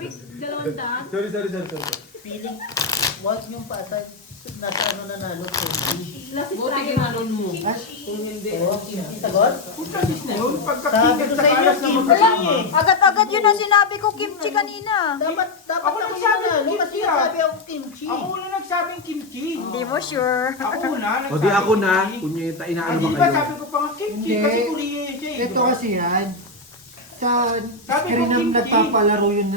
Sabi, 200. Sorry. Feeling, wag niyong paasay. Nasa ano nanalo, Kimchi. Buti ginanon mo. Kung hindi. Oo, Kimchi sagot. Pagkasis na yun, Sabi pagkakigas ko sa sa inyo, kalas na Kimchi magkasama. eh. Agad-agad yun ang sinabi ko, kimchi kanina. Dapat Ako ako nagsabi nanalo ng kasi kimchi, ah. sabi ako Kimchi. Ako una nagsabing kimchi. Hindi mo sure. Ako una O di ako na, kimchi. kunyeta, Ay, inaano di ba ba kayo? sabi ko pa nga kimchi Hindi. kasi Korea siya eh. Ito di ba? kasi yan, sa Sabi ko, screen ang kimchi. nagpapalaro yun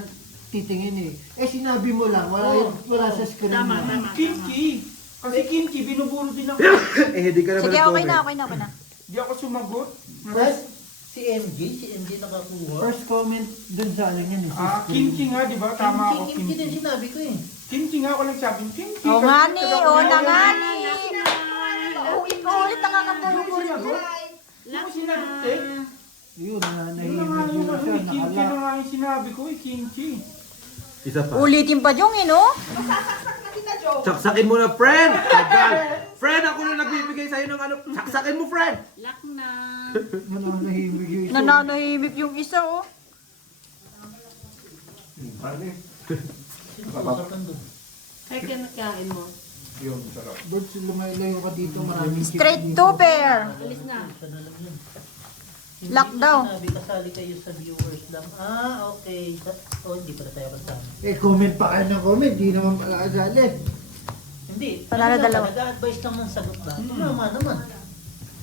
titingin eh. Eh sinabi mo lang, wala sa screen. Tama, mo. tama. Kimchi. Kasi kimchi, binuburo din ako. Eh, di ka naman Sige, okay nag-comment. na. Di ako sumagot. First, si MJ nakakuha. First comment dun sa ano yun eh. sa Ah, screen. kimchi nga, di ba? Tama ako, Kimchi din kimchi. sinabi ko eh. Kimchi nga ako nagsabing kimchi. O kasi nga ni, taga o Korea na nga yan. ni. Ulit na nga Hindi mo katulog. sinagot? Hindi mo sinagot eh. Yun, Yun na nga nahihimik yung yun ano siya, eh, kimchi na nakala. nga yung sinabi ko eh, kimchi. Isa pa. Ulitin pa yung no? Saksakin mo na, friend! Tagal! Friend, ako na nagbibigay sa'yo ng ano. Saksakin mo, friend! Lak na. Nananahimik yun. Nananahimik yung isa, oh. Sumagot lang doon. Kaya kinakain mo. Birds, lumayo ka dito, maraming Straight to pair. Alis na. Siya na lang yun. Lock daw. Sinabi, kasali kayo sa viewers lang. Ah, okay. Oh, hindi pala tayo kasama. Eh, comment pa kayo ng comment, di naman pala kasali. Hindi. Panalo dalawa. Nag-advise lang ng sagot lang. Tama naman.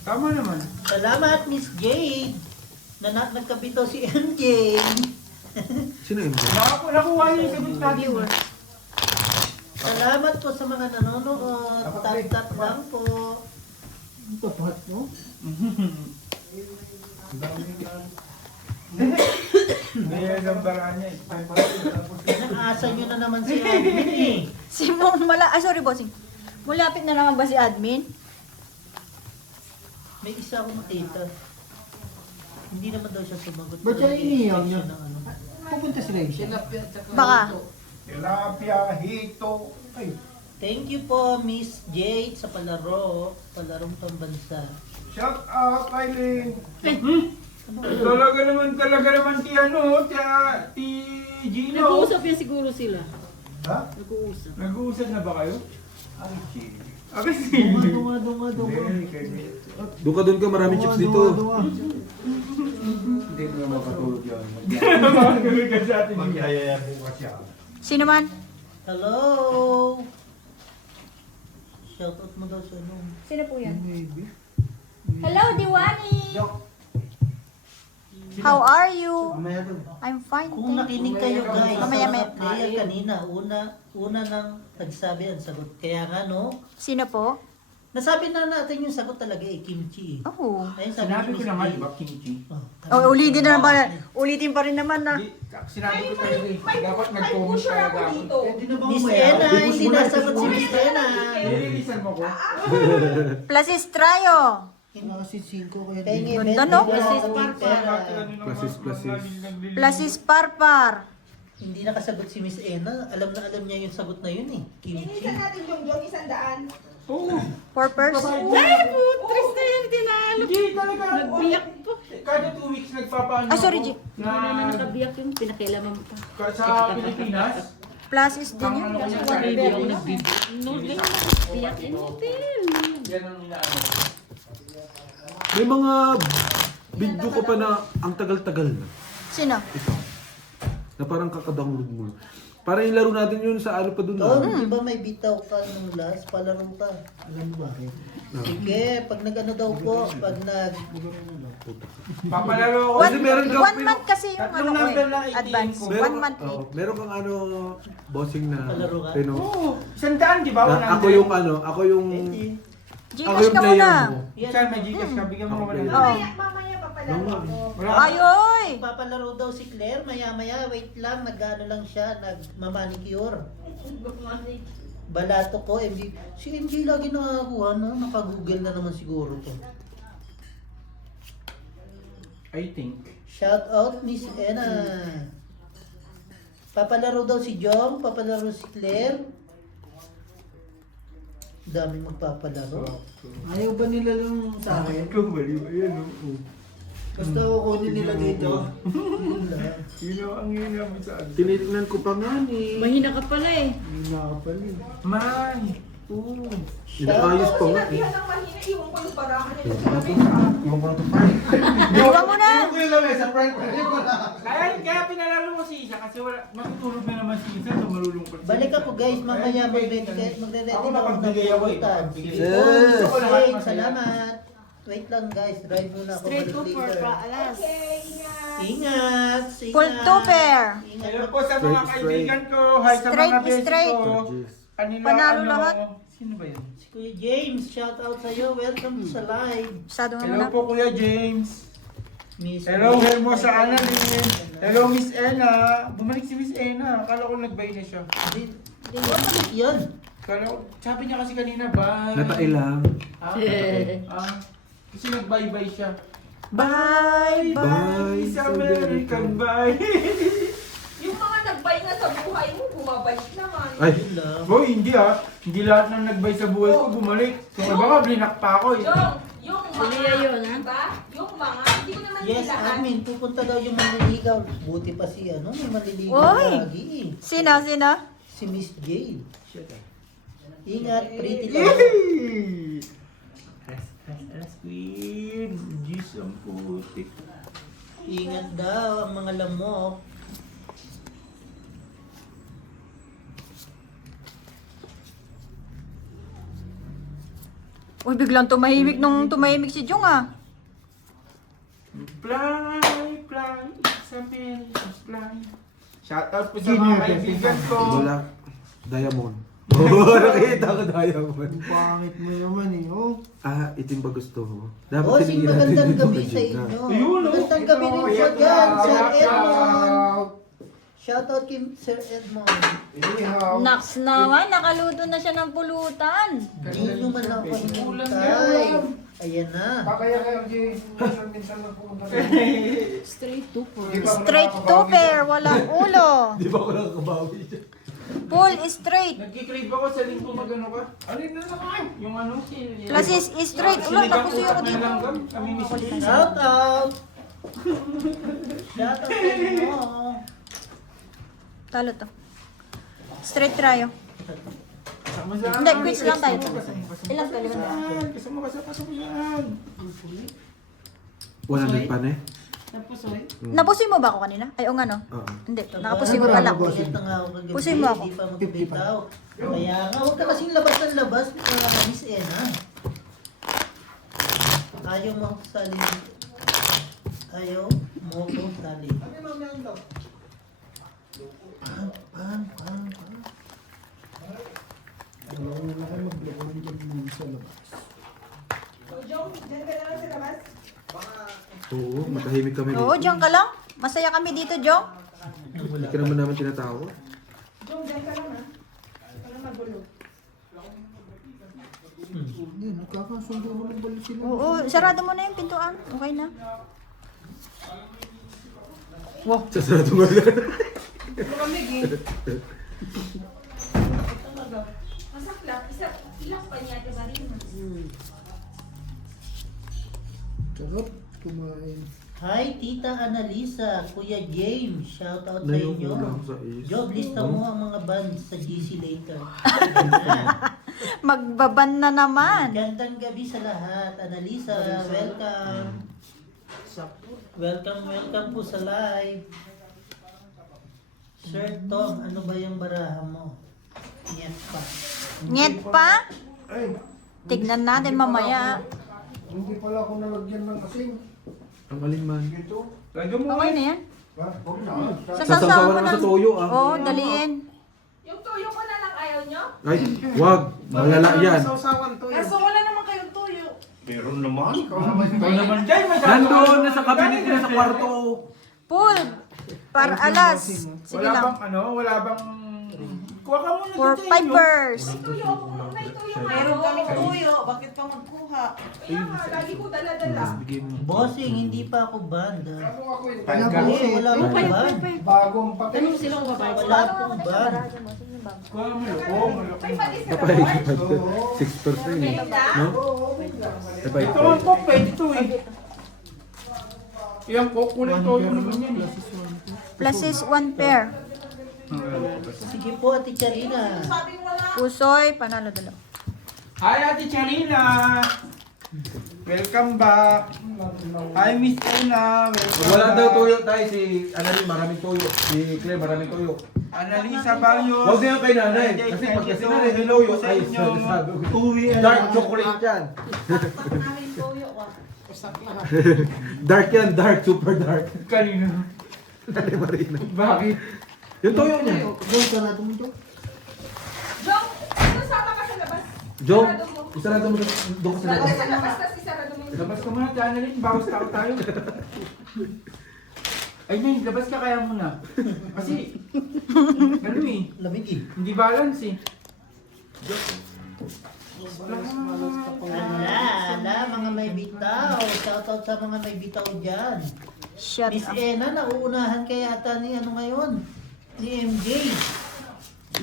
Tama naman. Salamat, Miss Jade. Nagkabito si MJ. Sino yung Nakuha niyo yung sagot natin. Salamat po sa mga nanonood. Tap-tap lang po. Ang tapat, no? Ngayon ang baraan niya eh. Inaasa nyo na naman si admin eh. Si Mong sorry, bossing. Mulapit na naman ba si admin? May isa akong nakita. Hindi naman daw siya sumagot. Ba't siya iniiyaw niya? Ng ano. Pupunta sila yun. Baka. Tilapia, hito. Ay, Thank you po, Miss Jade, sa palarong pambansa. shout out, Eileen. Talaga naman ti ano, ti Gino. Nag-uusap yan siguro sila. Ha? Nag-uusap. Nag-uusap na ba kayo? Ay, Gino. Abi, Dunga. Doon ka, maraming chips dito. Hindi mo naman katulog yan. Makakagawin ka sa atin. Magyayaya bukas siya. Sino man? Hello! Shoutout mo daw sa ano. Sino po yan? Maybe. Hello, Diwani! How are you? Mamaya doon. I'm fine, Kung thank you. nakinig kayo guys, Mamaya, sa may- mga player kanina, una nang nagsabi ang sagot. Kaya nga no, Sino po? nasabi na natin yung sagot talaga eh, kimchi. Oh. Ayun sabi Sinabi ni ko Miss na nga, Jade. di ba, kimchi? Oh, Oh, ulitin na naman. Ulitin pa rin naman na. Sinabi ko talaga eh, dapat nag-comment talaga ako. Eh, di na ba Miss mamaya? Ena, hindi nasagot si Miss Ena. Nililisan mo ko? Plus Estrayo. Kasi 5 kaya Pengi, Ganda, no? Plasis. Plus Parpar. Hindi nakasagot si Miss Ena. Alam niya yung sagot na yun eh. Kimchi. natin yung 100. Oo. 4 person. Ay, putres na yan. Tinalo. Hindi talaga. Nagbiyak po. Kada 2 weeks nagpapaano Ah, sorry, ako G. Hindi na na nakabiyak yun. Pinakialaman mo pa. sa Pilipinas. Plus is din yun. Hindi ako nagbiyak. No, ganyan na. Biyak in hotel. Yan ang inaano. May mga video ko pa na ang tagal-tagal na. Sino? Ito. Na parang kakadownload mo. Parang yung laro natin yun sa ano pa dun. Tom, di ba may bitaw ka nung last? Palaro ka. Alam mo bakit? Sige, pag nag-ano daw po, pag nag... Papalaro ako. Kasi meron kang 1 month kasi yung Tatlong ano ko number lang eh. i-game Advance. ko. 1 month oh, eh. meron kang ano, bossing na Palaro ka? Pino. Oo, 100 di ba? Na, ako yung ano, ako yung Gcash ka muna. Saan may Gcash ka? Bigyan mo Ako wala player. na. Oo. Mamaya papalaro ako. Wala. Ayoy! Papalaro daw si Claire, maya-maya, wait lang, nag-ano lang siya, nag-manicure. Balato ko, MJ. Si MJ lagi nakakuha, no? Naka-google na naman siguro to. I think. Shout out, Miss Ena. Papalaro daw si Jong, papalaro si Claire. Daming magpapalaro. Ayaw ba nila lang sa akin? Ikaw baliw. Ayan o. Basta kukunin nila dito. Ang hina mo sa ano. Tinitingnan ko pa nga ni. Mahina ka pala eh. Hindi nakapalin. Man! Oo. Inaayos pa nga. Sinabihan ng mahina, iwan ko yung barangan nila sa lamesa. Iwan ko na to, Frank. Iwan mo na! Iwan ko yung lamesa, Frank. Iwan ko na. Kaya pinalaro mo si Isa kasi wala, matutulog na naman si Isa so malulungkot. Balik ako guys, mamaya magre-ready Ako na ako ng napagbigay ako eh. pulutan. Napagbigay. Yes. Gusto ko lahat Hey, masaya. salamat. Wait lang guys, drive muna ako. Straight balik to for later. paalas. Okay, ingat. Ingat! Full two pair. Ingat. Hello po sa mga Straight, kaibigan ko. Hi sa Straight, mga beses straight. ko. Kanila Panalo lahat. Sino ba yan? Si Kuya James, shout out sa'yo. Welcome sa live. Masyado mo Hello na. po Kuya James. Miss Hello Hermosa Annalyn. Hello Miss Ena. Bumalik si Miss Ena. Akala ko nagbay na siya. Bakit yan? Akala ko, sabi niya kasi kanina bye. Natai lang. Kasi nagbay-bye siya. Bye! Bye sa sa American bye. Yung mga nagbay nga sa buhay mo, bumabalik naman. Ay, Yun lang. Boy, hindi ah. Hindi lahat ng nagbay sa buhay ko bumalik. So, baka blinak pa ako eh. Yung Kuya yun, ha? diba? Yung mga, hindi ko naman Yes, lahat. admin. Pupunta daw yung manliligaw. Buti pa si ano, may manliligaw Oy! lagi eh. Sino? Si Miss Jade. Ingat, pretty lang. Yay! Queen. Diyos ang putik. Ingat daw ang mga lamok. Uy, biglang tumahimik nung tumahimik si Jung ah. Fly, fly, sa American fly. Shoutout po sa Sino mga yung kaibigan ko. wala. Diamond. Oo, nakita ko diamond. Ang pangit mo naman eh. Oh. Ah, itim ba gusto mo? Oh, sing tinigil natin magandang yung gabi mga sa Gina. inyo. Ayun, oh. Magandang gabi rin sa Ito, dyan, Sir shout Edmond. Out. Shoutout kay Sir Edmond. Ihaw. Naks naman, nakaluto na siya ng pulutan. Hindi nyo man ako hinintay. Ayan na. Kaya kayo, G. Minsan lang pumunta sa Straight to for. Straight to pair, walang ulo. Di ba ako nakakabawi siya? Full straight. Nagkikrave ako sa linggo magano ka. Alin na naman? Yung ano? Plus is straight. Ulo, napusoy ako dito. Kami miss you. Shoutout. Shoutout sa inyo. Talo to. Straight tayo. Kasama saan? Hindi, quiz lang tayo. Kasama Ilang ka, limang saan? Kasama saan? 100 pa na eh? Tapos oy. Napusoy mo ba ako kanina? Ay, o nga no? Oo. Hindi, nakapusoy mo pala. Ulit na nga ako kagabi. Pusoy mo ako. Hindi pa magbitaw. Kaya nga, huwag ka kasing labas ng labas. Miss Ena. Ayaw mo ako sali. Ayaw mo ako sali. Pang. Alam mo na kayo mag-vlog dyan sa labas. So, Jong, dyan ka na lang sa labas. Oo, matahimik kami dito. Oo, Jong ka lang. Masaya kami dito, Jong. Hindi ka naman namin tinatawag. Jong, dyan ka lang ha. Para magulo. Hindi, nagkakasundo mo ng balik sila. Oo, sarado mo na yung pintuan. Okay na. Sasarado mo lang. Masaklap, ilang pa niya, diba rin? Sarap kumain. Hi, Tita Annalisa, Kuya James, shoutout sa Ngayon inyo. ko lang sa is. Job, lista mo ang mga bands sa GC later. Magbaban na naman. Gandang gabi sa lahat. Annalisa, welcome. Welcome po sa live. Sir Tom, ano ba yung baraha mo? Yes pa. Nyet pa? Ay, Tignan natin mamaya. hindi pala ako nalagyan ng asin. Ang alin man. Ito. Lagyan mo Okay na yan. Ha? Huwag na. Sasasawa naman mo sa toyo ah. Oo, daliin. Yung tuyo ko na lang ayaw nyo? Ay, wag. Malala yan. Kaso wala naman kayong tuyo. Meron naman. Ikaw Ikaw naman dyan, Nandun, nasa cabinet nila sa kwarto. Full. Para alas. Sige Wala lang. bang ano, wala bang... Kuha ka muna For dyan, pipers. May tuyo ako. May tuyo nga. Meron ako. kaming tuyo, bakit pa magkuha? Kaya nga, lagi ko dala-dala. Bigay mo. Bossing, hindi pa ako band. ako eh. Wala akong band. Bagong pati. Tanong sila kung papayag. Wala akong band. Kuha mo lukong. May palis ka Kapay, naman. 6%. No? Kapay. Ito ang cook, pwede ito eh. Yung kulay toyo naman yan eh. Plus is 1 pair. Sige po, Ate Charina. Sabing wala. Pusoy, panalo dalawa. Hi, Ate Charina! Welcome back! Hi, Miss Ena! Welcome Wala daw back. tuyo tayo si Annalyn, maraming tuyo. Si Claire, maraming tuyo. Annalisa Barrios. Huwag na yung kay nanay. Kasi pag kasi nanay, hello yung sa ay, inyo. sabi ko. Uwi Dark chocolate yan. Namin toyo ko. Dark yan, dark, super dark. Kanina. Nanay Marina. Bakit? Yung tuyo niya. Doon ka natin mo doon. Jong, sasama ka sa labas. Jong, Sarado mo. isarado mo doon sa labas. Sa labas, tas isarado mo yung Labas ka muna, Annalyn. Bawas tao tayo. Ay, Nen, labas ka kaya muna. Kasi, ano eh, Lamig eh. hindi balance eh. Ala, mga may bitaw. Shoutout sa mga may bitaw dyan. Shut Miss up. Ena, nauunahan kay ata ni ano ngayon? Ni MJ.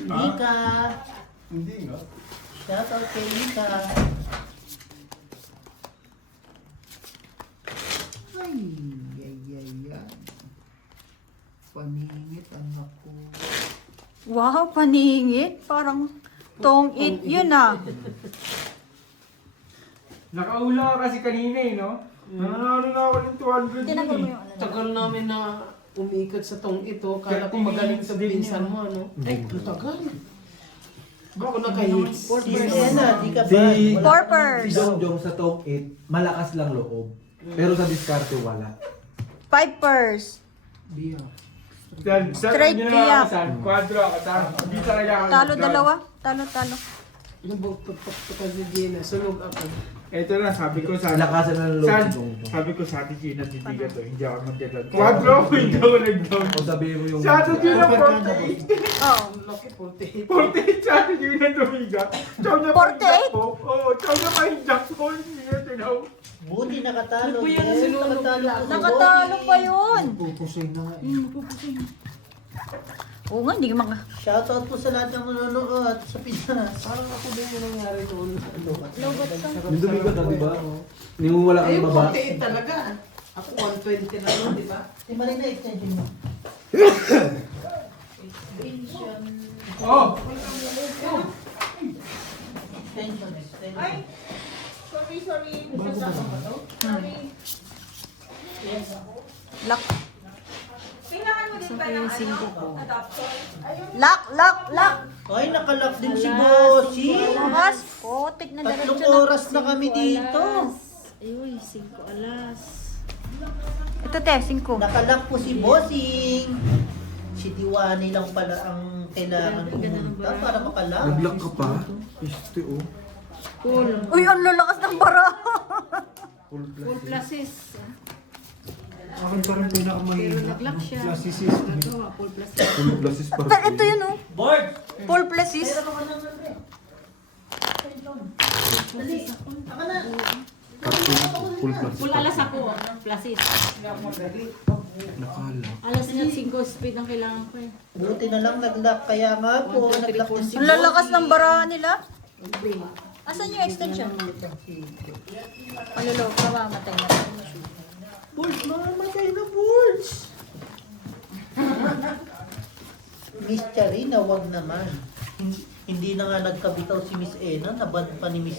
Nika. Hindi nga. Shoutout kay Nika. Ay, ay, ay, ay. Paningit anak ko. Wow, paningit. Parang tong-it yun ah. Nakaula ka kasi kanina eh, no? Nanalo na ako ng 200 Tinanggal mo yun eh. yung ano. Tagal namin na umiikot sa tong ito. Kala ko 30 magaling sa minutes din pinsan yan. mo, ano? Ay, ang tagal. Bako Bakit naka-hits. Miss Ena, di ka ba? Si- Wala- Porpers. Si Jong sa top 8, malakas lang loob. Pero sa diskarte, wala. 5 pairs. Biya. Sa Straight inyo kaya. na ako, San. Quadro ako, San. Hindi talaga ako. Talo nag-vlog. dalawa. Talo. Yung buktot-puktot ka si Gina. Sunog ako. Ito na, sabi ko sa... Lakasan na ng loob San, si Jong. sabi ko sa atin Gina, titiga to. Hindi ako mag-vlog. Quadro ako, hindi ako nag-vlog. O sabihin mo yung... Sa atin Gina, Oh. Laki po. 48 sa atin Gina tumiga. Chow niya pa yung 48? jack ko. Oo, chow niya pa yung jack ko. Hindi niya tinaw. Buti nakatalo. Ano po yan? Yes, Sinunog nakatalo. lang. si Nakatalo Bobby. pa yun. Pupusay na nga eh. Oo nga, hindi ka maka... Shoutout po sa lahat ng manonood sa Pinas. Parang ako din yung nangyari doon. Ano? Lobat ka. Yung dumigot na, di ba? Yung wala Ay, kang baba. 48 talaga. Ako 120 na lang, di ba? Si Marina, extension mo. Oh! Extension. Ay, sorry. Sorry. Lock. Kailangan mo din ba ng adapter? Ayun. Lock. Ay, nakalock din si Bossy. Bukas. Putik na Tatlong diretso na. oras na kami dito. Uy, 5 alas. Ito te, 5. Nakalock po si Bossing. Si Diwani lang pala ang kailangan pumunta para makalock. Nag-lock ka pa? Piste, oh. Full. Uy, ang lalakas ng bara. Full Full pluses. Akin parang Pero pinakamahina. nag-lock siya. Classicist. Nagawa, full pluses. Full pluses para Pero ito yun oh. Board! Full pluses. Pero naman naman rin. Dali. Taka na. Full pluses. Full alas ako, pluses. Nakala. Alas nga 5 speed ang kailangan ko eh. Buti na lang nag-lock. Kaya nga po, nag-lock din si Ang lalakas ng bara nila. Okay. Asan yung extension? Palulog ka, mamatay na. Bulls, mamamatay na Bulls! Miss Charina, wag naman. Hindi na nga nagkabitaw si Miss Ena, nabad pa ni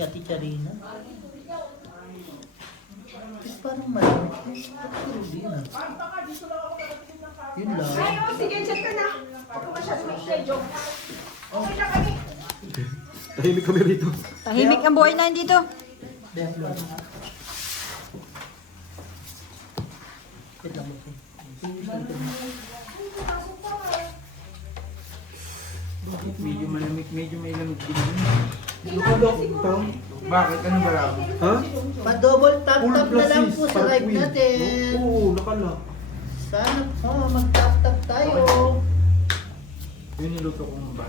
Ate Charina. Parang malamit. Hindi na. Yun lang. Ay, oh, sige, chat ka na. Huwag ka masyadong mag-schedule. Okay na kami. Tahimik kami rito. Tahimik ang buhay na dito. Wait lang, okay. Medyo malamig, medyo may lamig din. Nakalock pa? Bakit? Ano ba lang? Ha? Pa-double tap Full tap na lang po pluses sa para live queen. natin. Oo, nakalock. Sana po, mag-tap tap tayo. Yun niluto kong ba?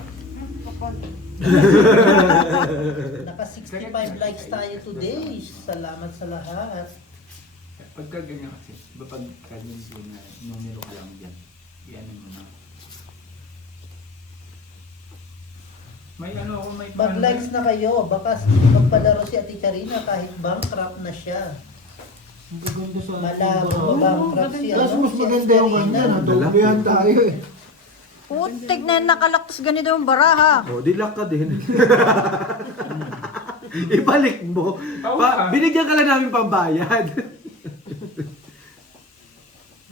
Naka 65 likes tayo today. Salamat sa lahat. Pagka ganyan kasi, ba pag ganyan siya na numero ka lang dyan, yan mo na. May ano ako, may Mag-likes na kayo. Baka magpalaro si Ate Charina kahit bankrupt na siya. Ang gaganda sa Malabo, mabankrupt si Tapos mas maganda yung ganyan. Doblihan tayo eh. Putik na yan, nakalaktas ganito yung baraha. Oh, di lock ka din. Ibalik mo. Binigyan ka lang namin pambayad.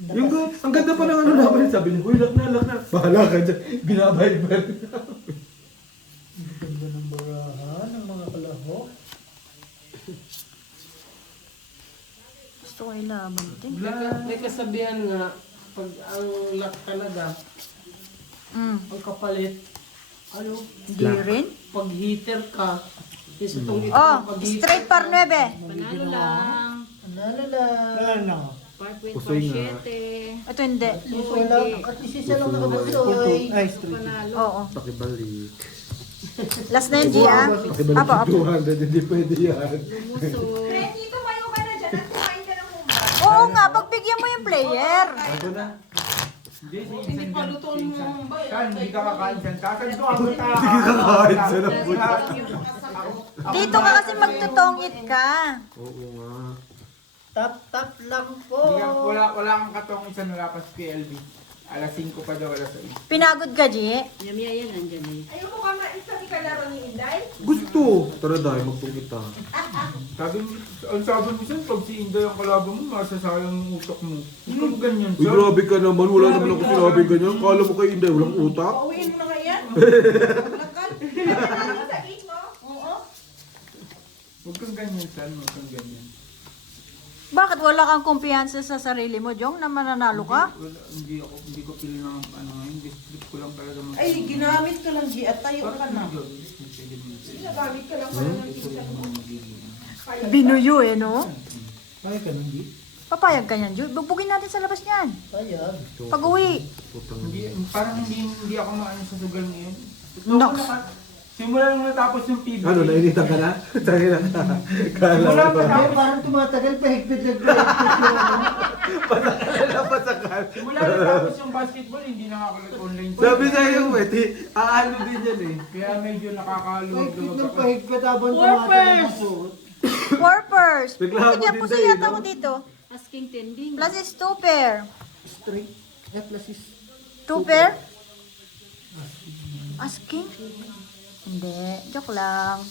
Yung ang ganda pa ng ano namin, sabi niya, uy, lock na. Bahala ka dyan. Binabayad ba? Ang ganda ng baraha, ng mga kalahok. Gusto ko ilaban din. May kasabihan nga, pag ang lock talaga, ang kapalit, ano, Hindi rin. pag heater ka, is itong ito, Oh, pag heater straight par 9. Panalo lang. Ano lang. Ano? 5.47. Usoy nga. Ito hindi. At least isa lang nakabusoy. Ay, straight. Panalo. Oo. Pakibalik. Last na yun, G, ah. Pakibalik Apo, apo. 200, hindi pwede yan. Lumusoy. Fred, dito kayo ka na dyan at kumain ka ng humba. Oo nga, pagbigyan mo yung player. Ano na? Hindi pa lutoon mo ang humba. Saan, hindi ka kakain dyan. Saan ko ako ta? Hindi ka kakain sa nabuta. Dito ka kasi magtutongit ka. Oo nga. Tap lang po. Hindi ka, wala kang katong isa nula pa sa PLB. Alas 5 pa daw, alas 6. Pinagod ka, G. Yamiya yan, nandyan eh. Ayoko ka nga isa ni kalaro ni Inday. Gusto. Tara dahil, magtungkit ta. Ang sabi mo siya, pag si Inday ang kalaban mo, masasayang ang utak mo. Hindi ka ganyan Uy, siya. grabe ka naman. Wala naman ako sinabi ganyan. Kala mo kay Inday, walang utak. Pauwiin mo na nga yan. Ano mo sa cake mo? Oo. Huwag kang ganyan, San. Huwag kang ganyan. Bakit wala kang kumpiyansa sa sarili mo, Jong, na mananalo ka? Hindi ko pili ng ano ngayon. Gusto ko lang talaga mag- Ay, ginamit ko lang, G, at tayo ka na. Nagamit ka lang pala ng pinsan mo. Binuyo eh, no? Kaya ka nang di. Papayag ka niyan, Jong. Bugbugin natin sa labas niyan. Sayang. Pag-uwi. Parang hindi ako maano sa sugal ngayon. Nox. Simula nung natapos yung PBA. Ano, nainitan ka na? Tangin na ka. Kala Simula ko ba? Ay, parang tumatagal, pahigpit na Napasakal. Simula nung natapos yung basketball, hindi na ako nag-online. Sabi sa'yo, pwede. Aano din yan eh. Kaya medyo nakakalog. Pahigpit ng pahigpit habang tumatagal ang suot. Warpers. Bigla ako Bigyan din po tayo, sa yata no? ko dito. Asking tending. Plus is 2 pair. Straight. Plus is 2 pair? Asking? Hindi. Joke lang.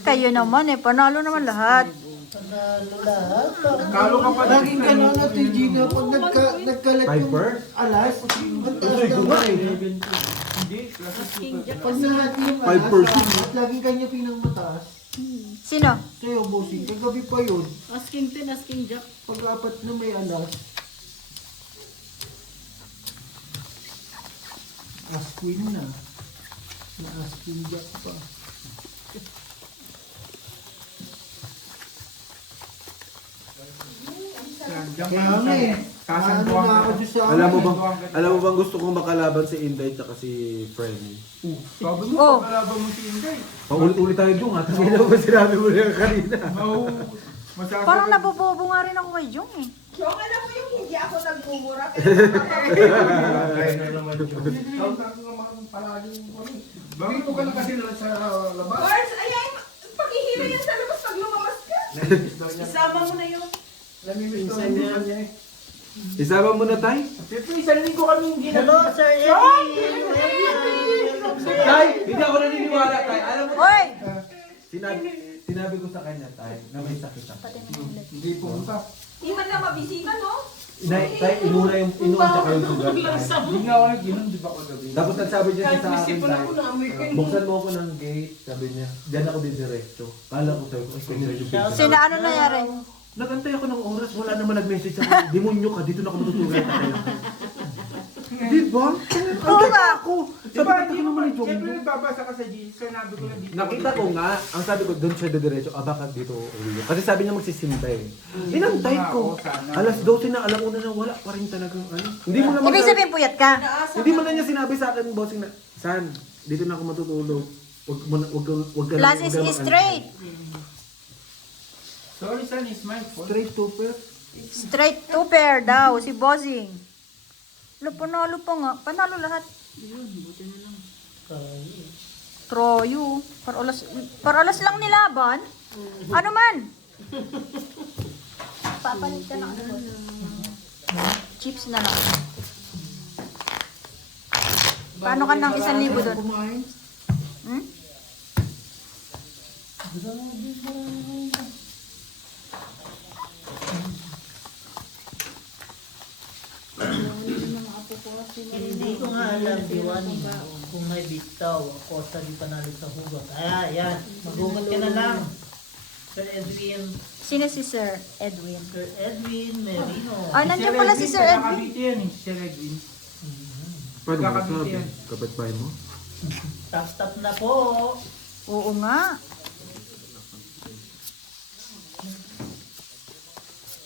Kayo naman eh. Panalo naman lahat. Panalo lahat. Kalo ka pa laging gano'n na ito, Gina. Pag nagkalat yung Piper? alas, ang taas naman eh. Hindi. Pag nahati yung alas, 5%. at laging kanya pinang mataas. Sino? Sa'yo, bossing. Kagabi pa yun. Asking 10, asking jack. Pag-apat na may alas. Asquin na. Na-asquin jack pa. Kaya nga eh. Ano na ako dyan sa Alam mo bang gusto kong makalaban si Inday at si Freddy? Sabi mo, Oh. kalaban mo si Inday. Paulit-ulit tayo dyan ha. Tangin na ba sinabi mo na yan kanina? No. Masasagot. Parang nabobobo nga rin ako kay Jong eh. Yung alam mo yung hindi ako nagmumura. Bakit mo ka na kasi sa labas? Bars, ayan, paghihira yan sa labas pag lumabas ka. Isama mo na yun. Isama mo na tayo. Siyempre, isang linggo kami hindi na... Hello, Sir Eddie. Tay, hindi ako naniniwala tay. Alam mo, Hoy! sinabi ko sa kanya tay, na may sakit ako. Hindi pumunta. Di man na mabisita, no? Tay, inuna tsaka yung sugar tay. Hindi nga ako nag-inom, di ba ako gabi? Tapos nagsabi niya siya sa akin tay, buksan mo ako ng gate, sabi niya, diyan ako din diretso. Kala ko tayo, ay kanya yung pizza. Sina ano nangyari? Nagantay ako ng oras, wala naman nag-message sa akin. Demonyo ka, dito na ako matutulog. Di ba? Oo nga. Ako. Di Sabi ba, ko di naman ni mo, Jong. siyempre nagbabasa ka sa GC, sinabi ko na dito. Nakita ko nga, ang sabi ko, doon siya diretso, baka dito uwi. Kasi sabi niya magsisimba eh. Inantay ko. Alas 12 na, alam ko na wala pa rin talagang ano. Hindi mo naman, Ibig sabihin puyat ka. hindi mo na niya sinabi sa akin, bossing na, San, dito na ako matutulog. Wag ka Plus is straight. Sorry, son, it's my fault. Straight to pair. Straight 2 pair daw, si Bossing. Panalo pa nga. Panalo lahat. Troyo. Paralas lang nilaban. Ano man? Papalit ka ng ano. Chips na lang. Paano ka ng 1,000 doon? Kumain. Hmm? Hindi ko nga alam, Diwan, kung may bitaw ako sa di panalo sa hugot. Yan. Maghugot ka na lang. Sir Edwin. Sino si Sir Edwin? Sir Edwin Merino. Ah, nandiyan pala si Sir Edwin. Kakabiti yan eh, Sir Edwin. Paano mo Kakabiti sabi? yan. Kapitbahay mo? Tap-tap na po. Oo nga.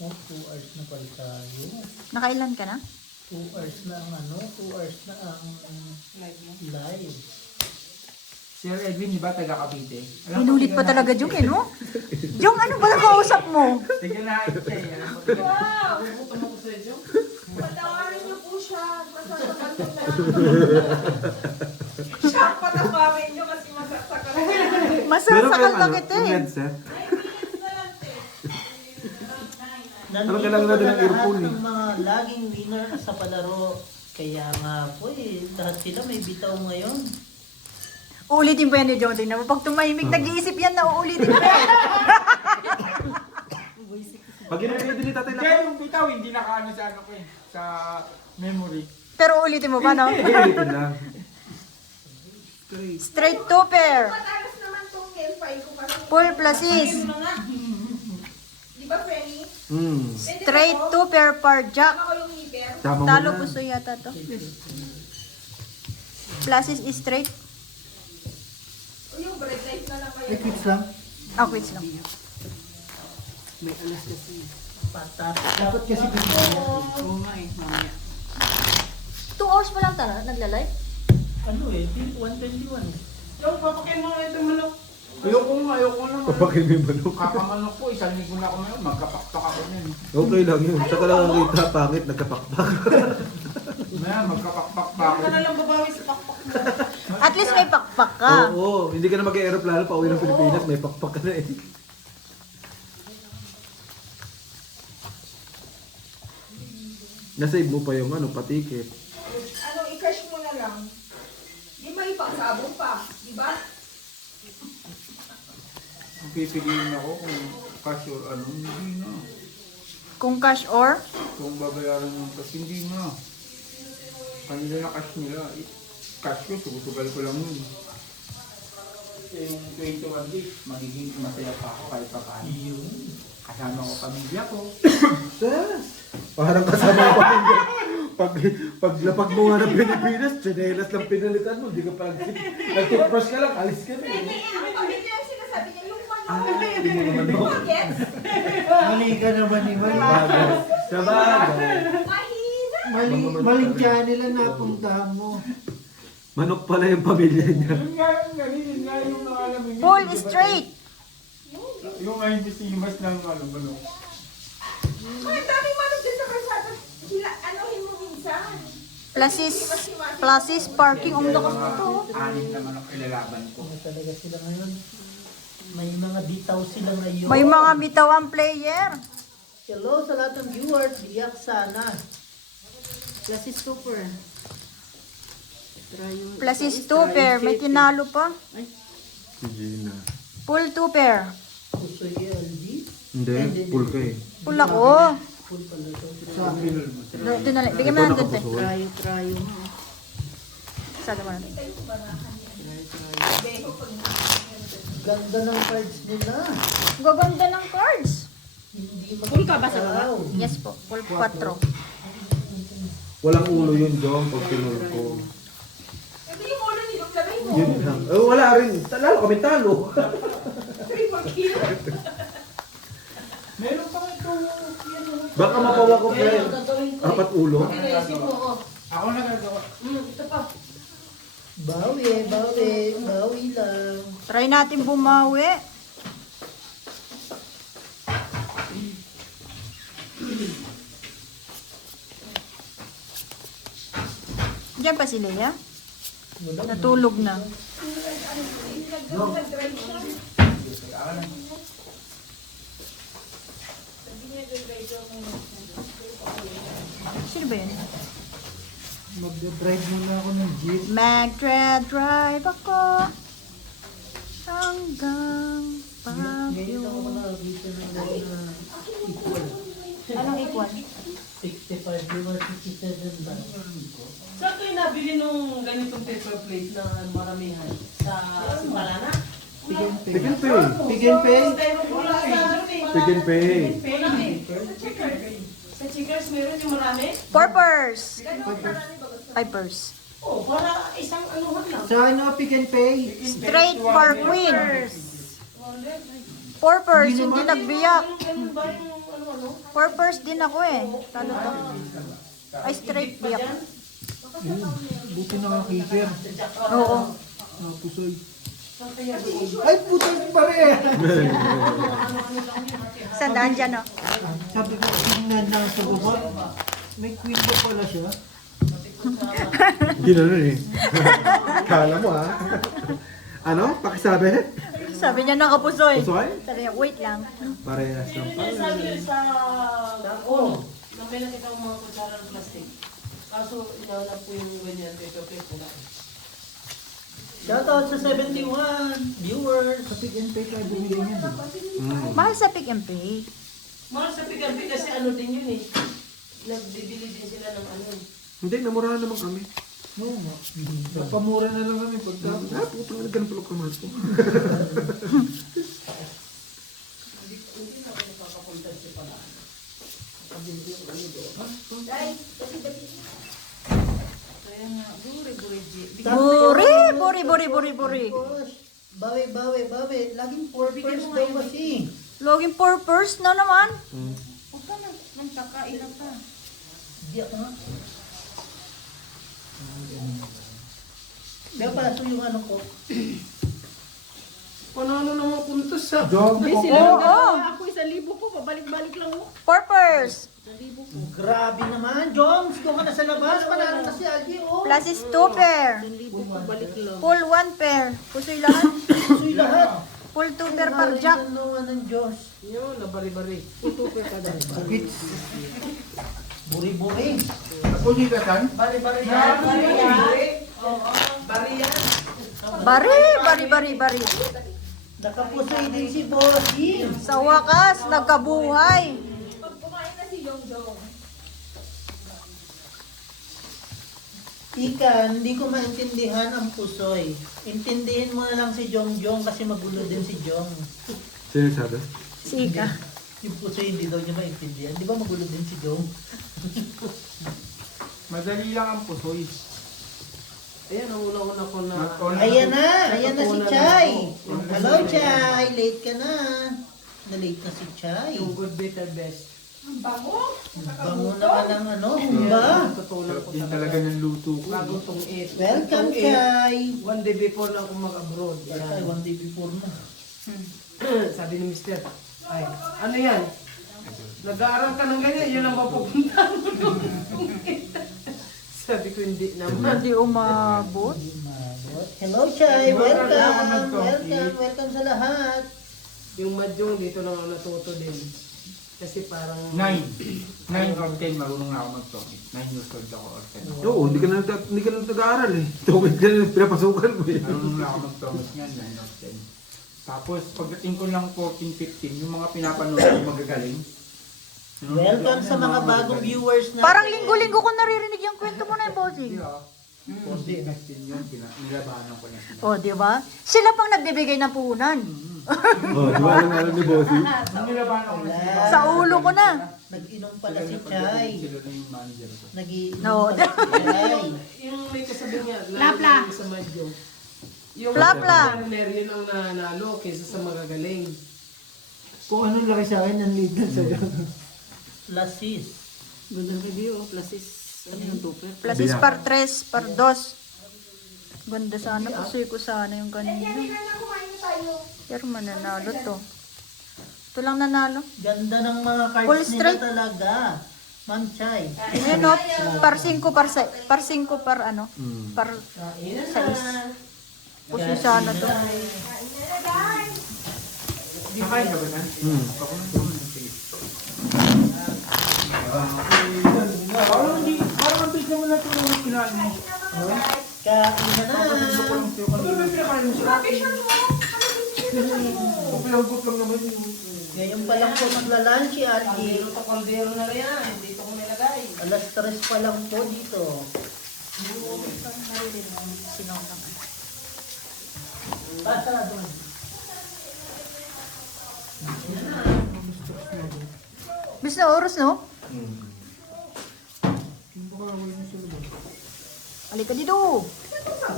Oh, 2 hours na pala tayo. Nakailan ka na? 2 hours na ang 2 hours na ang live. Sir Edwin, di ba taga Cavite? Pinulit pa talaga, Jong, eh, no? Jong, ano ba nakausap mo? Tignan na siya eh. Alam mo, Wow! Patawarin niyo po siya. Masasakal ko na. Siya ang patawarin niyo kasi masasakal ko na. Masasakal bakit yung eh? headset? Nandito kailangan pa natin ng lahat earphone, ng mga laging winner sa palaro. Kaya nga po lahat sila may bitaw ngayon. Uulitin pa yan ni Jong. Tingnan mo, pag tumahimik, nag-iisip yan na uulitin pa yan. Pag ginagawa din ni tatay Kaya lahat. yung bitaw, hindi nakaano sa ano ko eh. Sa memory. Pero uulitin mo pa, no? Ulitin lang. Straight two pair. Matalas naman tong nail file ko kasi. Full pluses. Di ba, Frenny? Straight two pair par jack. Ako yung hiper. Tama mo Talo na. puso yata to. Pluses is straight. O yung bread light na lang kayo. Ay, quits lang. Ah, quits lang. May alas kasi. Patat. Dapat kasi bigyan. 2 hours pa lang tara, nagla-live. Ano 121. Yung papakin mo ito manok. Ayoko naman. Papakay mo yung manok. Kakamanok po, 1 linggo na ako ngayon. Magkapakpak ako nun. Okay lang yun. Saka lang ang kita, pangit, nagkapakpak. Magkapakpak pa ako. Ka na lang babawi sa pakpak mo. At least may pakpak ka. Oo, hindi ka na mag-aeroplano pa uwi ng Pilipinas, may pakpak ka na eh. Nasave mo pa yung patiket. Ano, i-cash mo na lang. Di may pagsabong pa. Di ba? Pipiliin ako kung cash or ano, hindi na. Kung cash or? Kung babayaran ng cash, hindi na. Kanila na cash nila. Cash ko, sugutugal ko lang yun. Yung 21 days, magiging masaya pa ako kahit pa paano. Kasama ko pamilya ko. Parang kasama yung pamilya. Paglapag mo nga ng Pilipinas, tsinelas lang pinalitan mo. Hindi ka pa nag-toothbrush ka lang, alis ka na eh. Ang pamilya yung sinasabi niya, yung manok. Hindi mo naman ako. Gets? Mali ka naman eh. Mali. Sa bagay. Mahina. Maling channel ang napuntahan mo. Manok pala yung pamilya niya. Yun nga yung alam mo. Full straight. Yung ay bisimas ng manok. Ang daming manok din sa kalsada. Anohin mo minsan. Pluses parking. Ang lakas nito. Anim na manok ilalaban ko. Ano talaga sila ngayon? May mga bitaw sila ngayon. May mga bitaw ang player. Hello sa lahat ng viewers. Biyak sana. Klase super. Pluses two pair. May tinalo pa. Si Gina. Full two pair. Puso LB. Hindi, full ka eh. Full ako. Full pala to. Doon na lang. Bigyan mo na doon. te. Trayo mo. Sada mo na doon. Ganda ng cards nila. Gaganda ng cards. Hindi Full ka ba sa baba? magkakaw. Yes po. Full 4. Walang ulo yun, Jom, pag tinul ko. Ito yung ulo ni Dong Labay mo. Yun lang. Wala rin. Lalo kami talo. Triple kill. Meron pa ito. Baka mapawa ko pa Pero gagawin ko. 4 ulo. Inisip mo. Ako na gagawa. Ito pa. Bawi lang. Try natin bumawi. Diyan pa si Leia. Natulog na. Sino ba yun? Mag-drive muna ako ng jeep. Mag-drive ako hanggang Ngayon ako Baguio. nakakita ng mga equal. Anong equal? 65, di ba 67 ba? Saan kayo nabili nung ganitong paper plate na maramihan? Sa Simbalana? Pick and pay. Pick and pay? Pero wala sa ano eh. Pick and pay. Wala eh. Sa Checkers. Sa Checkers meron yung marami? Purpers. Pipers. Oh, para isang anuhan lang. Sa ano, pick and pay? Straight for queen. Purpers, hindi nagbiyak. Ganun ba yung ano-ano? Purpers din ako eh. Talo to. Ay, straight biyak. Buti nakakikir. Oo. Pusoy. Ay, putang pa rin! Sandaan dyan, no? Sabi ko, tingnan na sa baba. May queen ba pala siya? Ginanon eh. Kala mo ah. Ano? Pakisabi? Sabi niya nakapusoy. Pusoy? Sabi niya, wait lang. Parehas lang Hindi pala. sabi sa ako, na may nakita akong mga kutsara ng plastic. Kaso inahanap ko yung ganyan, paper plate wala. Shoutout sa 71 viewers. Sa pick and pay tayo bumili niya. Mahal sa pick and pay. Mahal sa pick-up kasi ano din yun eh. Nagbibili din sila ng ano. Hindi, namurahan naman kami. Oo nga. Napamura na lang kami pagka. Ah, puto na ganun pala kamahal ko. Buri. Gosh, bawi. Laging 4 pairs daw kasi. Login purpose na naman. Huwag ka na, magkakain na pa. Diyak nga. Kaya pala so yung ano ko. Panalo naman punta sa Dog. Oo. Ako 1,000 ko, pabalik-balik lang mo. Purpose. Grabe naman, Joms. Doon ka na sa labas. Panalo na si Algie, oh. Plus is 2 pair. 1,000 pabalik lang. Full 1 pair. Pusoy lahat. Suy lahat. Full 2 pair per jack. Nanuwa ng Diyos. Yun, nabari-bari. Tutuper ka dahil. Buri-buri. Pagkuligatan. Bari-bari. Bari. Nakapusoy din si Bossing. Sa wakas, nagkabuhay. Ika, hindi ko maintindihan ang pusoy. Intindihin mo na lang si Jongjong kasi magulo din si Jong. Sino sabi? Sika. Yung pusoy hindi daw niya maintindihan. Di ba magulo din si Jong? Madali lang ang pusoy. Ayan, ang una-una ko na. Ayan na si Chay. Hello Chay, late ka na. Na-late na si Chay. Yung good, better, best. Bango na ka ng ano, ba? Tutunan Sarap ko din talaga ng luto ko. Bago tong 8. Welcome Chay. One day before na ako mag-abroad. Ay, one day before na. Sabi ni Mister, ay, ano yan? Nag-aaral ka ng ganyan, yun ang mapupuntahan mo. Sabi ko, hindi naman. Hindi umabot. Hello Chay, welcome sa lahat. Yung madyong dito lang ako natuto din. Kasi parang... 9 or 10 marunong na ako mag-tongit. 9 years old ako or 10. Oo, hindi ka na nag-aaral eh. Tawid ka na pinapasukan mo eh. Marunong na ako mag-tongit nga, 9 or 10. Tapos pagdating ko lang 14, 15, yung mga pinapanood ko magagaling. Welcome sa mga bagong viewers na. Parang linggo-linggo ko naririnig yung kwento mo na yung bossing. Hindi, yun, nilabanan ko na sila. O, di ba? Sila pang nagbibigay ng puhunan. Oh, di ba alam ni Bossy? Nilabanan ko na sila. Sa ulo ko na. Nag-inom pala si Chay. Sila na yung manager ko. Nag-inom No. pala si Chay. Yung may kasabi niya, Lapla. lalo sa madyong. Yung Lapla. yun ang nanalo kaysa sa magagaling. Kung anong laki sa akin, ang lead na sa'yo. Lasis. Gandang review, plasis. Ano yung tuper? Plus is par 3, par 2. Ganda sana. Pusoy ko sana yung ganito. Pero mananalo to. Ito lang nanalo. Ganda ng mga cards Full nila straight. talaga. Ma'am Chay. Ayan o, par 5 par 5 par ano? Par 6. Pusoy sana to. Nakain ka ba na? Ako na naman. Sige. Parang ang bigla mo na ito nung kinain mo. Kain na na. Pinagot lang naman yung... Ngayon pa lang po magla-lunch si Ate. Ito kaldero na rin yan. Dito ko nilagay. Alas 3 pa lang po dito. Basta doon. Bis na oras, no? Halika dito.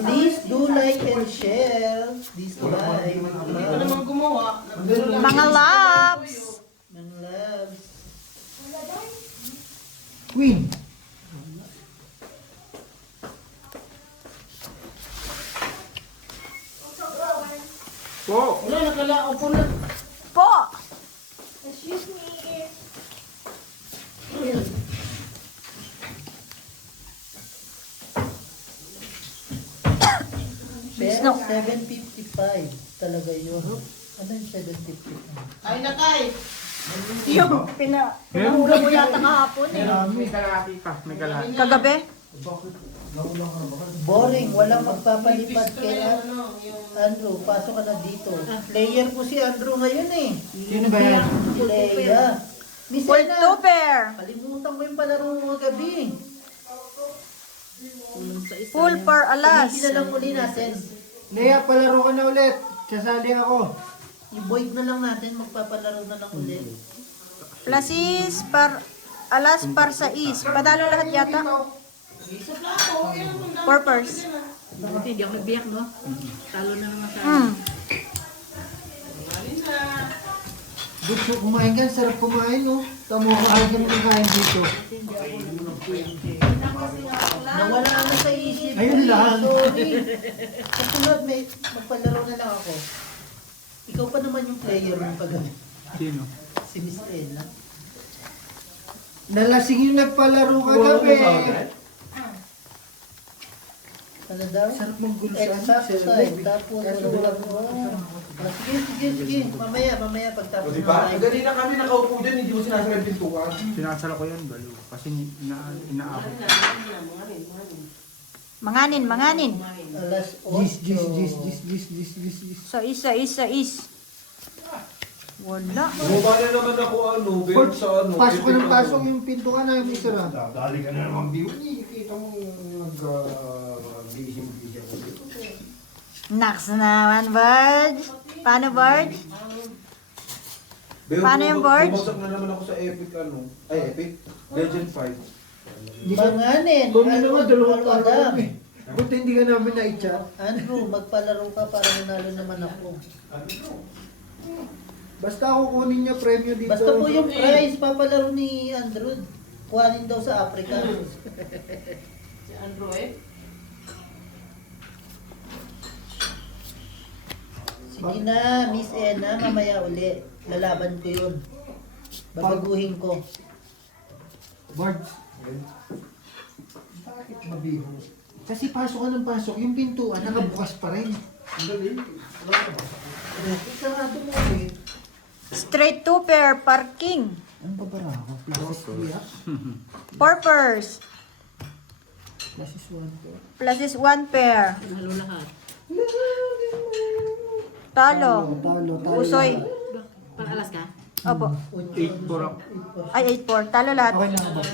Please do like and share this live. Hindi ko naman gumawa. Mga loves. Ng loves. Queen. Po! Wala, nakalao po na. Po. Pero 7.55 talaga yun. Ano yung 7.55? Ay, nakay. Yung pinahula mo yata kahapon eh. May kalahati pa, may kalahati. Kagabi? Boring, walang magpapalipad kay Andrew. Pasok ka na dito. Player po si Andrew ngayon eh. Sino ba yan? Si Leia. Miss Full Ena, two pair. kalimutan ko yung palaro mo gabi. Full per alas. Hindi na lang uli natin. Lea, palaro ka na ulit. Sasali ako. I-void na lang natin, magpapalaro na lang uli. Plasis per alas par sa is. Padalo lahat yata. Purpose. Buti hindi ako nagbiyak, no? Talo na naman sa Good so, kumain ka. Sarap kumain, no? Tamo ka agad ng kain dito. Nawala na sa isip. Ayun lang. Sorry. Kasunod, may magpalaro na lang ako. Ikaw pa naman yung player ng kagabi. Sino? Si Miss Ella. Nalasing yung nagpalaro ka gabi. Ano daw? Sarap mong gulo sa Exact side. Tapos wala ko. Sige. Mamaya pagtapos Di ba? ng live. Ganina kami nakaupo din, hindi mo sinasabi pintuan. Sinasala ko yan, balo. Kasi inaabot. Manganin. Alas 8. Gis. Sa is. Wala. Bumaba na naman ako pero sa Pasok ka ng pasok yung pinto ka na yung isara. Dali ka na naman biyo. Kita mo nag-bising-bising ko dito. Naks naman, Bird. Paano, Bird? Paano yung board? Bumagsak na naman ako sa Epic Epic Legend 5. Banganin. Kung ano naman, dalawang Adam. araw kami. Buti hindi ka namin na-chat. Andrew, magpalaro ka para manalo naman ako. Basta ako kunin niya premyo dito. Basta po yung prize, papalaro ni Andrew. Kuhanin daw sa Africa. Si Andrew eh. Sige na, Miss Ena, mamaya uli. Lalaban ko yun. Babaguhin ko. Bards. Bakit mabiho? Kasi pasok ka ng pasok, yung pintuan nakabukas pa rin. Ang galing. Sarado mo eh. Straight two pair parking. Ang babara ako. Plastic Purpose. Plasis 1 Plasis one pair. Halo lahat. Talo. Talo. Usoy. Para alas ka? Opo. 8-4 ako. Ay, 8-4. Talo lahat. Okay na ba?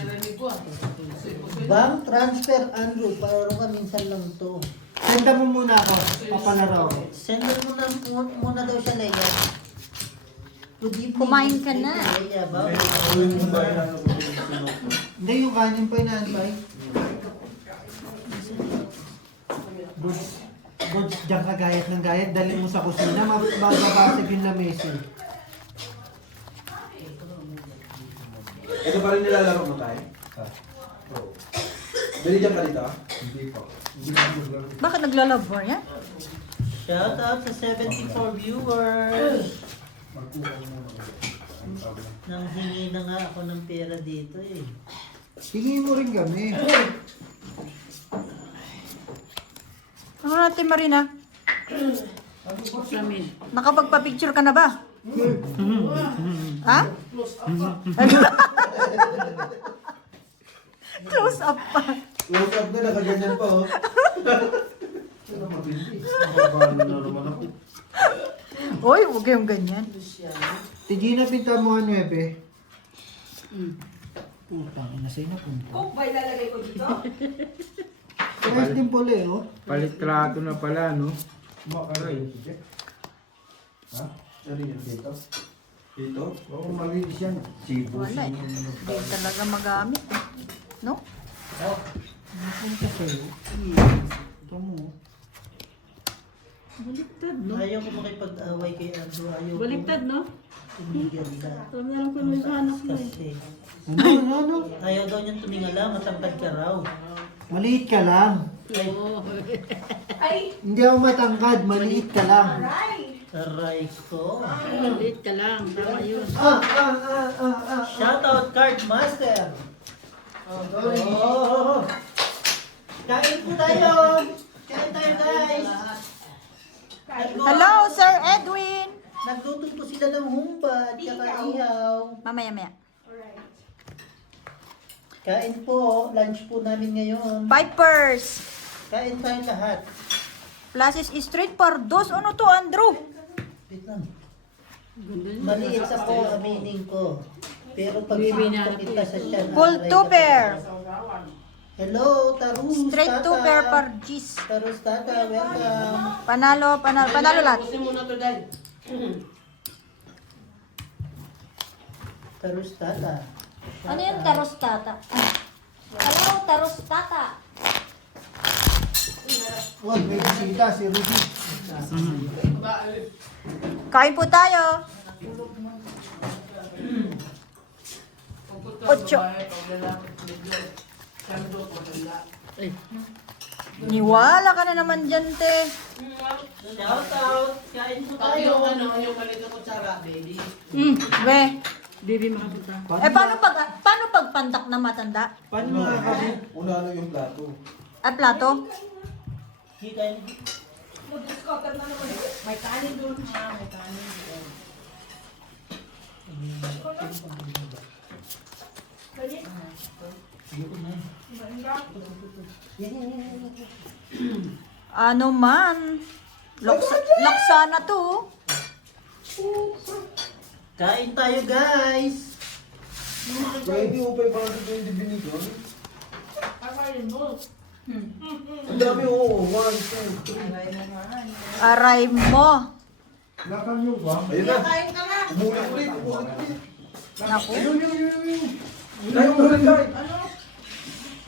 Bank transfer, Andrew. Palaro ka minsan lang to. Senda mo muna ako. Papalaro ako. Sender mo na muna daw siya, Leia. Good evening, Kumain Miss ka na. Leia, ba? Hindi, yung kanin pa inaantay. Goods, diyan ka gayat ng gayat. Dali mo sa kusina. Mababasag yung lamesa. Ito pa rin nilalaro mo tayo? Dali dyan ka dito? Bakit naglalabor yan? Shout out sa 74 viewers. Nang hingi na nga ako ng pera dito eh. Hingin mo rin kami. Ano natin, Marina? Sa amin. Nakapagpa-picture ka na ba? Ha? Close up pa. Close up na, nakaganyan pa oh. Ano mabindi? Nakabalo na naman ako. Uy, huwag kayong ganyan. Tigina, pinta mo ano, Ebe? Putang ina sa'yo na punta. Coke ba ilalagay ko dito? Price din pala eh, oh. Palitrato na pala, no? Aray. Ha? Ano yun dito? Dito? Oo, malinis yan. Sibos. Wala eh. Hindi talaga magamit eh. No? Napunta sa'yo. Ito mo. Baliktad, no? Ayaw ko makipag-away kay Ando. Ayaw ko Baliktad, no? tumiganda. Alam niya lang kung yung anak mo eh. Kasi Ano? ayaw daw niyang tumingala, matangkad ka raw. Maliit ka lang. Oo. Ay, Hindi ako matangkad, maliit ka lang. aray! Aray ko. Maliit ka lang. Tama yun. Shoutout Card Master. Oh. Kain po tayo. Kain tayo guys. Hello, Sir Edwin. Nagluto po sila ng humba at saka ihaw. Mamaya-maya. Kain po. Lunch po namin ngayon. Vipers. Kain tayo lahat. Plasis Street Pardos. Ano to, Andrew? Wait lang. Ganda yun. Maliit ako, aminin ko. Pero pag Bibi sinuntok na ako kita sa tiyan, Full aaray two ka pair. pa. Hello, Tarus, Straight Tata. two pair Pargis. Tarus, Tata, welcome. Panalo lahat. Gusto mo na to, Day. Tarus, Tata. Ano yung tarostata? Hello, tarostata. Wag, may bisita si Rudy. Kain po tayo. Ocho. Ay, Niwala ka na naman dyan, te. Shoutout, kain po tayo. Yung maliit na kutsara, baby. We. baby makapunta. Eh, paano pag pandak na matanda? Paano makakabit? Unalo yung plato. Ay, plato? Hindi kain. Mag-scatter na naman. May kanin doon. May kanin doon. Ano man? Laksa na to. Kain tayo guys. Pwede mo pa yung parang ito yung binigyan? Ang dami oo. 1, 2, 3. Aray mo. Lakan nyo ba? Ayun na. Kain ka na! Umulit ulit. Umulit ulit. Naku. Yun. Tayo mo rin tayo.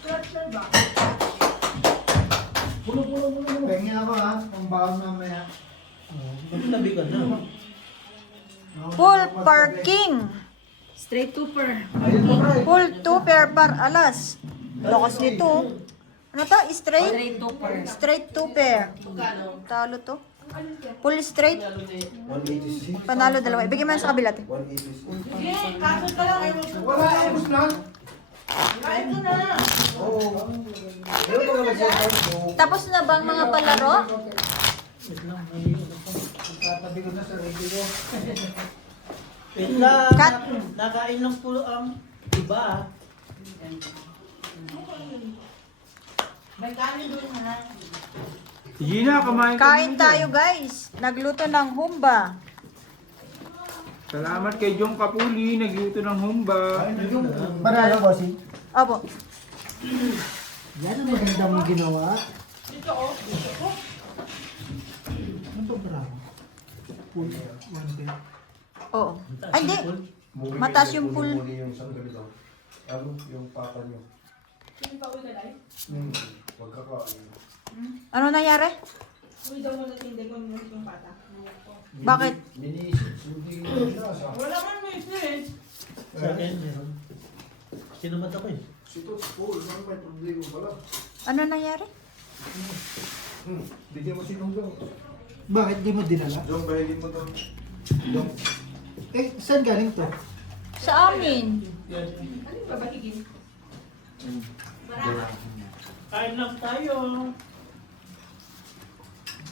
Clutcher ba? Puno. Pengen ako ha. Ang baon mamaya. Magtabi ka na. Full parking. Straight tooper. Ayun pa tayo. Full two pair par alas. Lakas nito. Ano to? Straight? Straight tooper. Straight two pair. Talo to. Full straight. 186. Panalo dalawa. Ibigay mo yan sa kabila, te. 186. Sige, kaso ka lang. Ayaw mo. Wala, ayos na. Kain ka na! Oo. Meron pa naman siya. Tapos na ba ang mga palaro? Tatabi ko na sa radio. Wait lang. Cut. Nakain lang po ang iba. May kanin doon ha. Gina, kumain ka Kain muna. tayo, guys. Nagluto ng humba. Salamat kay Jong Kapuli, nagluto ng humba. Panalo, bossing. Opo. Yan ang maganda mong ginawa. Dito oh. Ano to, bravo? Full 1 pair. Oo. Ay, hindi. Mataas yung pool. Yung isang ganito. Ano, yung papa nyo. Hindi pa uwi na dahil. Pagkakain. Ano nangyari? Uwi daw mo na tinday ko yung bata. Bakit? Miniisip, hindi nasa. Wala man may fish. Sa akin, meron. Sinumad ako eh. Si Tots Paul, ano may problema pala? Ano nangyari? Bigyan mo sinunggang. Bakit di mo dinala? Jong, bahigin mo to. Jong. Eh, saan galing to? Sa amin. Ano yung babahigin? Kain lang tayo.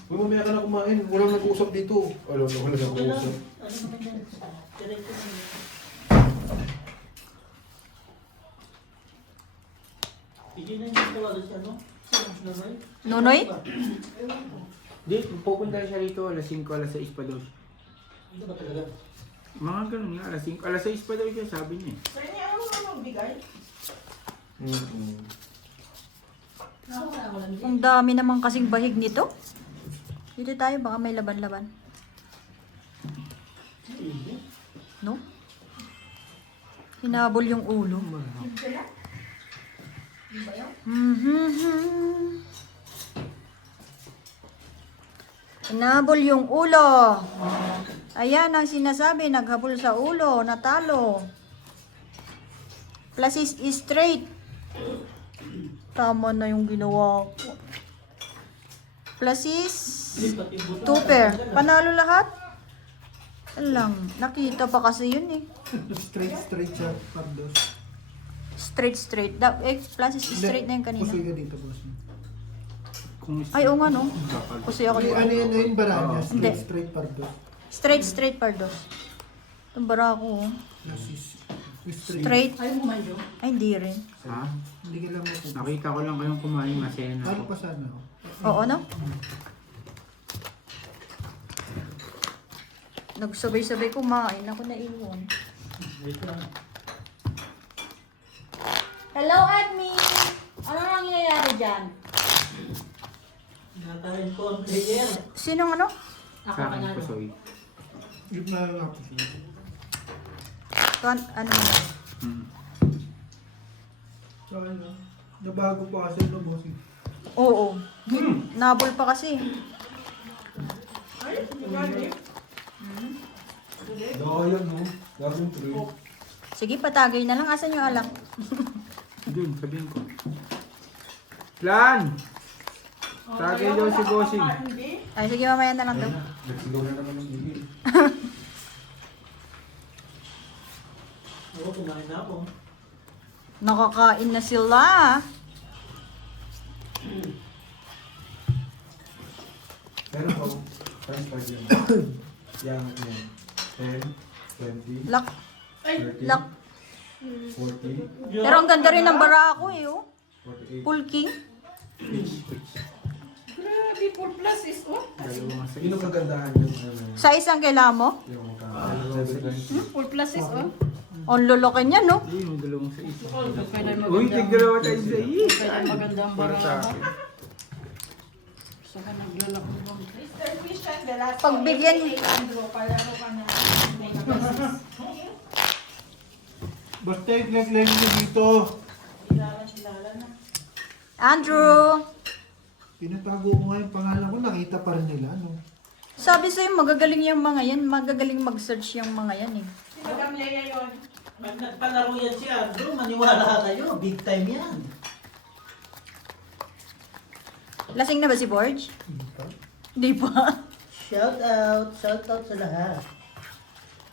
Uy, mamaya ka na kumain. Walang nag-uusap dito. Wala nag-uusap. Ano naman yan? Diretso na yun. Hindi na yung tawagan siya, no? Nonoy? Nonoy? Di, pupunta siya rito, alas 5, alas 6 pa daw. Hindi ba talaga? Mga ganun nga, alas 5, alas 6 pa daw siya, sabi niya. Pero niya, ano naman bigay? Ang dami naman kasing bahig nito. Dito tayo, baka may laban-laban. No? Hinabol yung ulo. Hinabol yung ulo. Ayan ang sinasabi, naghabol sa ulo, natalo. Plus is straight. Tama na yung ginawa ko. Plus is two pair. Panalo lahat? Alam, nakita pa kasi yun eh. Straight siya, Pardos. Straight. Plus is straight na yung kanina. Pusoy ka dito, boss. Kung Ay, oo nga no. Kasi ako dito. Ano yun, Baranya? Hindi. Straight, Pardos. Straight, Pardos. Itong bara ko. oh. Plus is Straight. Ay, hindi rin. ha? Hindi ka lang mapupunta. Nakita ko lang kayong kumain, masaya na Ano ako. pa sana ako? Oo, no? Nagsabay-sabay kumain. Ako na iwan. Wait lang. Hello, Admin! Ano nangyayari dyan? Nakain ko ang player. Sinong ano? Ako Sa akin, panalo. pasoy. Gitna lang ako. Ano? Hmm. Sa akin na. Nabago pa kasi no, boss. Oo. Nabol pa kasi. Nakakayag, no? Gagawin tuloy. Sige, patagay na lang. Asan yung alak? Doon, sabihin ko. Plan! Tagay daw si Bossing. Ay, sige, mamaya na lang daw. Nagsigaw na naman ng bigil. Oo, kumain na ako. Nakakain na sila. Pero po, times 5 yun. Yan, yan. 10, 20, Lak. 30, Lak. 40, Pero ang ganda rin ng bara ako eh, oh. 48. Full king. Grabe, 4 plus is, oh. Dalawa sa Yun ang kagandahan yung ano, Sa isang kailangan mo. yung Full plus is, oh. Ang luloko niya, no? Hindi, may dalawang sa isa. Kailan Uy, tigdalawa tayo sa isa. Kailan maganda ang Para sa barang akin. Saka naglalako bang. Mr. Christian Velasco. Pagbigyan. Andrew, palaro ka na. Basta i-click nyo dito. Kilala na. Andrew! Pinatago ko nga yung pangalan ko, nakita pa rin nila, no? Sabi sa'yo, magagaling yung mga yan. Magagaling mag-search yung mga yan eh. Si Madam Leia yun. Pag nagpalaro yan si Andrew, maniwala kayo. Big time yan. Lasing na ba si Borge? Hindi pa. Shout out sa lahat.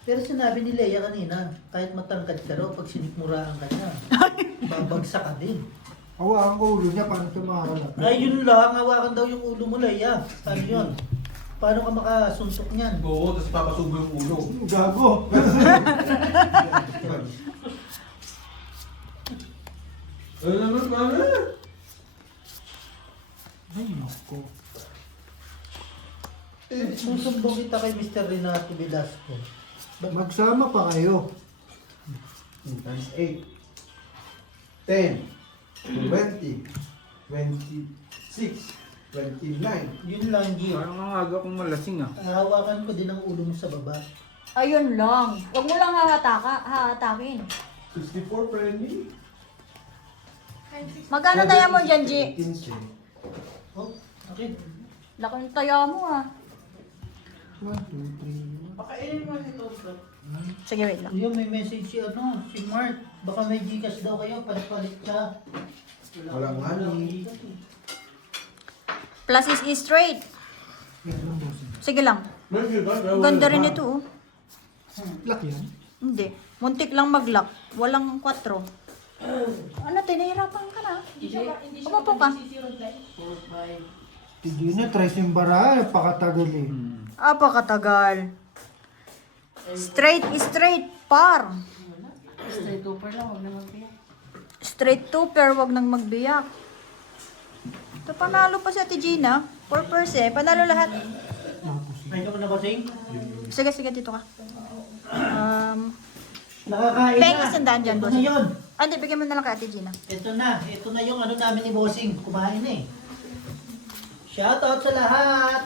Pero sinabi ni Leia kanina, kahit matangkad ka raw, pag sinikmuraan ka niya, babagsak ka din. Hawakan ko ulo niya, parang tumakalap. Ay, yun lang, hawakan daw yung ulo mo, Leia. Paano yun? Paano ka makasuntok niyan? Oo, tapos papasubo yung ulo. Gago! Ano naman, paano? Ay, naku. Susumbong kita kay Mr. Renato Velasco. Magsama pa kayo. Times 8. 10. 20. 26. 29. Yun lang, Gio. Parang ang aga kong malasing ah. Hawakan ko din ang ulo mo sa baba. Ayun lang. Huwag mo lang hahatakin. 64, friendly. Magkano taya mo dyan, G? 15. Oh, okay. Laki ng taya mo ah. 1, 2, 3. Pakainin mo si Toto. Sige, wait lang. Yun, may message si si Mark. Baka may Gcash daw kayo, palit-palit ka. Walang money. Plus is straight. Sige lang. Ganda rin ito oh. Lock yan. Hindi. Muntik lang mag-lock. Walang 4. Ano, tinahirapan ka na. Hindi siya Umapo ka. masisirod na. 4, 5, Hindi na, try simbara. Napakatagal eh. Apakatagal. Straight, par. Straight over lang, huwag naman kaya. Straight to, pero wag nang magbiyak. Ito, panalo pa si Ate Gina. 4%. Panalo lahat. Ay, ko na bossing? Sige, dito ka. Nakakain Pengi na. sandaan dyan, Ito bossing. na yun. Hindi, bigyan mo na lang kay Ate Gina. Ito na yung ano namin ni bossing. Kumain na eh. Shoutout sa lahat.